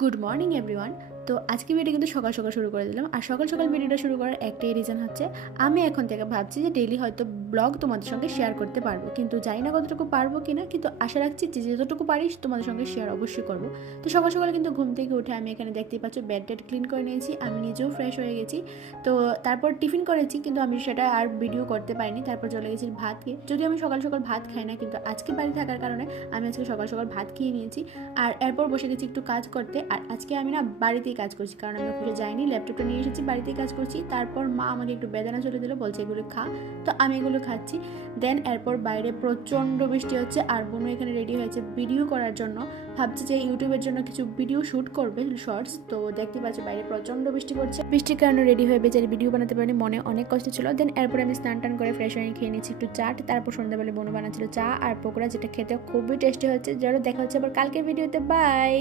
Good morning everyone. তো আজকে video কিন্তু সকাল সকাল শুরু করে দিলাম। আর সকাল সকাল ভিডিওটা শুরু করার একটাই রিজন হচ্ছে আমি এখন থেকে ভাবছি যে ডেইলি হয়তো ব্লগ তোমাদের সঙ্গে শেয়ার করতে পারবো, কিন্তু জানি না কতটুকু পারবো কিনা, কিন্তু আশা রাখছি যে যতটুকু পারিস তোমাদের সঙ্গে শেয়ার অবশ্যই করবো। তো সকাল সকাল কিন্তু ঘুম থেকে উঠে আমি এখানে দেখতেই পাচ্ছ বেড টেড ক্লিন করে নিয়েছি, আমি নিজেও ফ্রেশ হয়ে গেছি। তো তারপর টিফিন করেছি, কিন্তু আমি সেটা আর ভিডিও করতে পারিনি। তারপর চলে গেছি ভাত খেয়ে, যদিও আমি সকাল সকাল ভাত খাই না, কিন্তু আজকে বাড়ি থাকার কারণে আমি আজকে সকাল সকাল ভাত খেয়ে নিয়েছি। আর এরপর বসে গেছি একটু কাজ করতে। আর আজকে আমি না বাড়িতেই কাজ করছি, কারণ আমি অফিসে যাইনি, ল্যাপটপটা নিয়ে এসেছি, বাড়িতেই কাজ করছি। তারপর মা আমাকে একটু বেদানা চলে দিল, বলছে এগুলো খা। তো আমি এগুলো খাচ্ছি। দেন এরপর বাইরে প্রচণ্ড বৃষ্টি হচ্ছে, আর বোনও এখানে রেডি হয়েছে ভিডিও করার জন্য। ভাবছি যে ইউটিউবের জন্য কিছু ভিডিও শ্যুট করবে, শর্টস। তো দেখতে পাচ্ছি বাইরে প্রচণ্ড বৃষ্টি পড়ছে, বৃষ্টির কারণে রেডি হয়ে বেচারি ভিডিও বানাতে পারিনি, মনে অনেক কষ্ট ছিল। দেন এরপর আমি স্নান টান করে ফ্রেশ হয়ে খেয়ে নিচ্ছি একটু চাট। তারপর সন্ধ্যাবেলা বোনও বানাচ্ছিল চা আর পকোড়া, যেটা খেতে খুবই টেস্টি হচ্ছে। যারা দেখা হচ্ছে আবার কালকের ভিডিওতে। বাই।